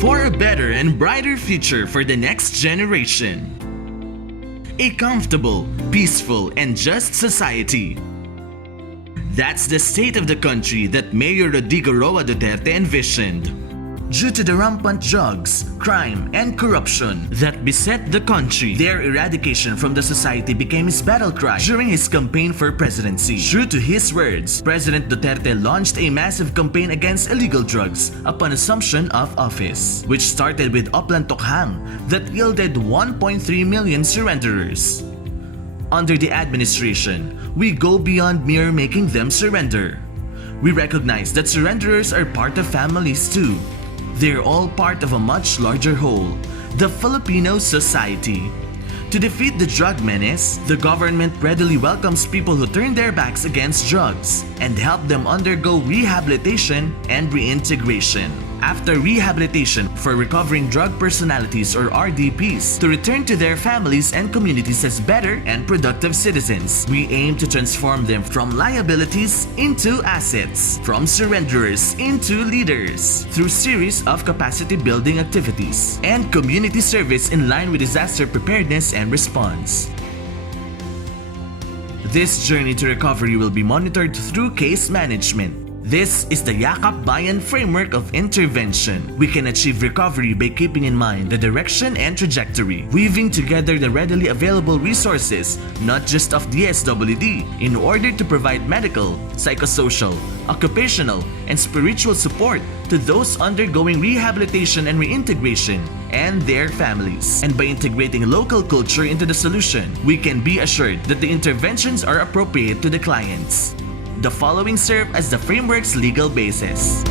for a better and brighter future for the next generation. A comfortable, peaceful, and just society. That's the state of the country that Mayor Rodrigo Roa Duterte envisioned. Due to the rampant drugs, crime, and corruption that beset the country, their eradication from the society became his battle cry during his campaign for presidency. True to his words, President Duterte launched a massive campaign against illegal drugs upon assumption of office, which started with Oplan Tokhang that yielded 1.3 million surrenderers. Under the administration, we go beyond mere making them surrender. We recognize that surrenderers are part of families too. They're all part of a much larger whole, the Filipino society. To defeat the drug menace, the government readily welcomes people who turn their backs against drugs and help them undergo rehabilitation and reintegration. After rehabilitation for recovering drug personalities or RDPs to return to their families and communities as better and productive citizens, we aim to transform them from liabilities into assets, from surrenderers into leaders, through series of capacity building activities and community service in line with disaster preparedness and response. This journey to recovery will be monitored through case management. This is the Yakap Bayan framework of intervention. We can achieve recovery by keeping in mind the direction and trajectory, weaving together the readily available resources, not just of DSWD, in order to provide medical, psychosocial, occupational, and spiritual support to those undergoing rehabilitation and reintegration and their families. And by integrating local culture into the solution, we can be assured that the interventions are appropriate to the clients. The following serve as the framework's legal basis.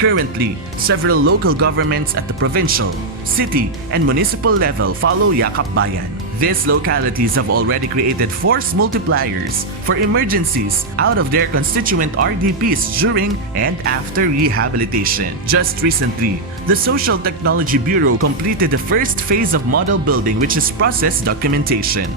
Currently, several local governments at the provincial, city, and municipal level follow Yakap Bayan. These localities have already created force multipliers for emergencies out of their constituent RDPs during and after rehabilitation. Just recently, the Social Technology Bureau completed the first phase of model building, which is process documentation.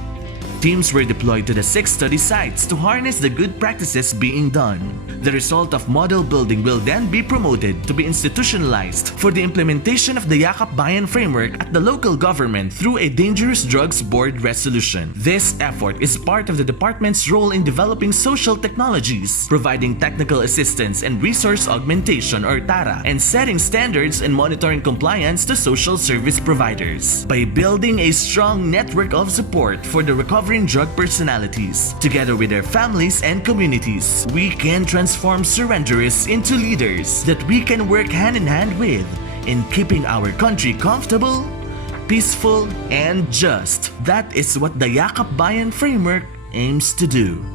Teams were deployed to the 6 study sites to harness the good practices being done. The result of model building will then be promoted to be institutionalized for the implementation of the Yakap Bayan framework at the local government through a Dangerous Drugs Board resolution. This effort is part of the department's role in developing social technologies, providing technical assistance and resource augmentation or TARA, and setting standards and monitoring compliance to social service providers. By building a strong network of support for the recovering drug personalities, together with their families and communities, we can transform surrenderers into leaders that we can work hand in hand with in keeping our country comfortable, peaceful, and just. That is what the Yakap Bayan framework aims to do.